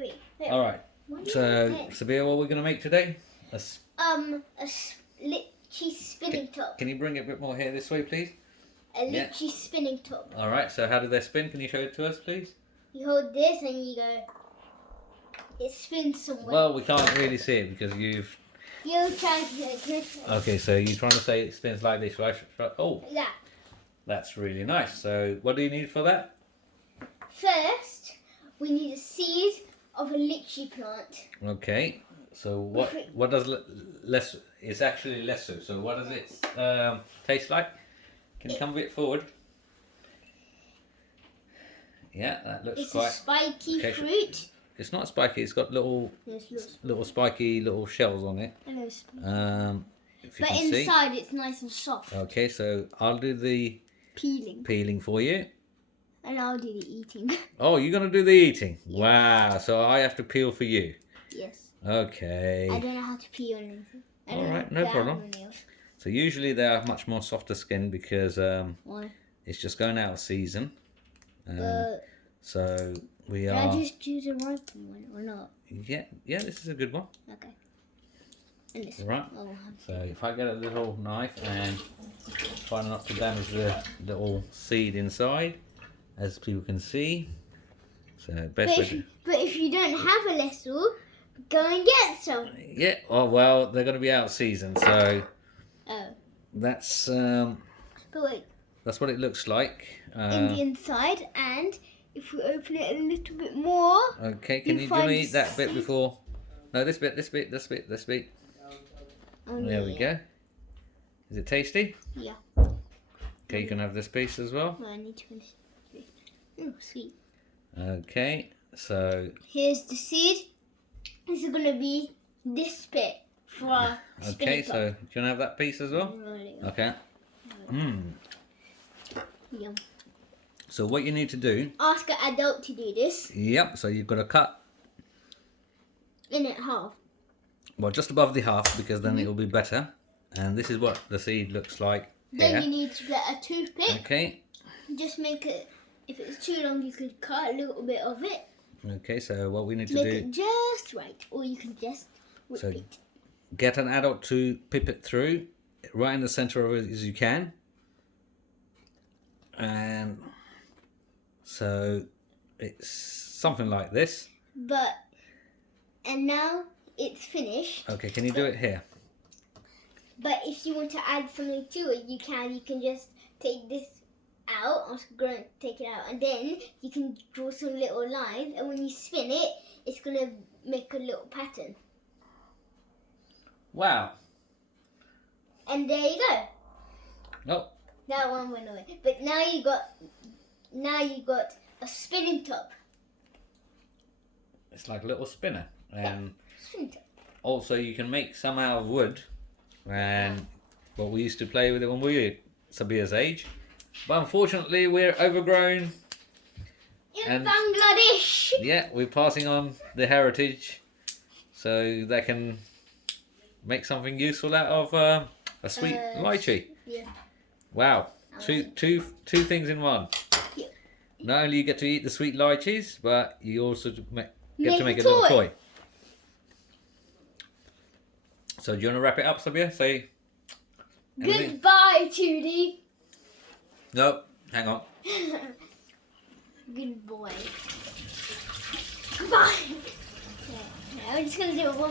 Wait. All right. So, Sabia, what we're going to make today? A lychee spinning top. Can you bring it a bit more here this way, please? A lychee spinning top. All right. So, how do they spin? Can you show it to us, please? You hold this and you go. It spins somewhere. Well, we can't really see it because you've. You're trying to get it. Okay, so you're trying to say it spins like this, right? Oh. Yeah. That's really nice. So, what do you need for that? First, we need a seed of a lychee plant. Okay. So what does less? It's actually lesser. So what does it taste like? Can you come a bit forward? Yeah, that looks quite. It's a spiky fruit. It's not spiky. It's got little spiky little shells on it. But inside it's nice and soft. Okay, so I'll do the peeling for you. And I'll do the eating. Oh, you're gonna do the eating? Yes. Wow. So I have to peel for you. Yes. Okay. I don't know how to peel anything. All right, no problem. So usually they are much more softer skin because Why? it's just going out of season. So we Can are. I just choose a ripened one or not? Yeah, this is a good one. Okay. And this Right. one. So if I get a little knife and try not to damage the little seed inside, as people can see. So best way. But if you don't have a little, go and get some. Yeah. Oh well, they're going to be out of season, so. Oh. That's But wait. That's what it looks like. In the inside, and if we open it a little bit more. Okay, do you want to eat that bit before? No, this bit. Oh, there we go. Is it tasty? Yeah. Okay, you can have this piece as well. No, I need to finish it. Oh, sweet. Okay, so. Here's the seed. This is going to be this bit for our Okay, so do you want to have that piece as well? Okay. Yum. So what you need to do. Ask an adult to do this. Yep, so you've got to cut. In it half. Well, just above the half because then it will be better. And this is what the seed looks like. Then you need to get a toothpick. Okay. Just make it, if it's too long, you could cut a little bit of it. Okay, so what we need to make do. Make it just right. Or you can just whip it. Get an adult to pip it through right in the center of it as you can. And so it's something like this. And now it's finished. Okay, can you do it here? But if you want to add something to it, you can. You can just take this out, take it out, and then you can draw some little lines. And when you spin it, it's gonna make a little pattern. Wow. And there you go. Oh. That one went away. But now you got a spinning top. It's like a little spinner. Spinning top. Also, you can make some out of wood. And well, we used to play with it when we were Sabia's age. But unfortunately, we're overgrown. In Bangladesh. Yeah, we're passing on the heritage so they can make something useful out of a sweet lychee. Yeah. Wow, two things in one. Yeah. Not only you get to eat the sweet lychees, but you also get to make a little toy. So do you want to wrap it up, Sabia? Say anything? Goodbye, Judy. No, hang on. Good boy. Goodbye. Okay, I'm just going to do it one more.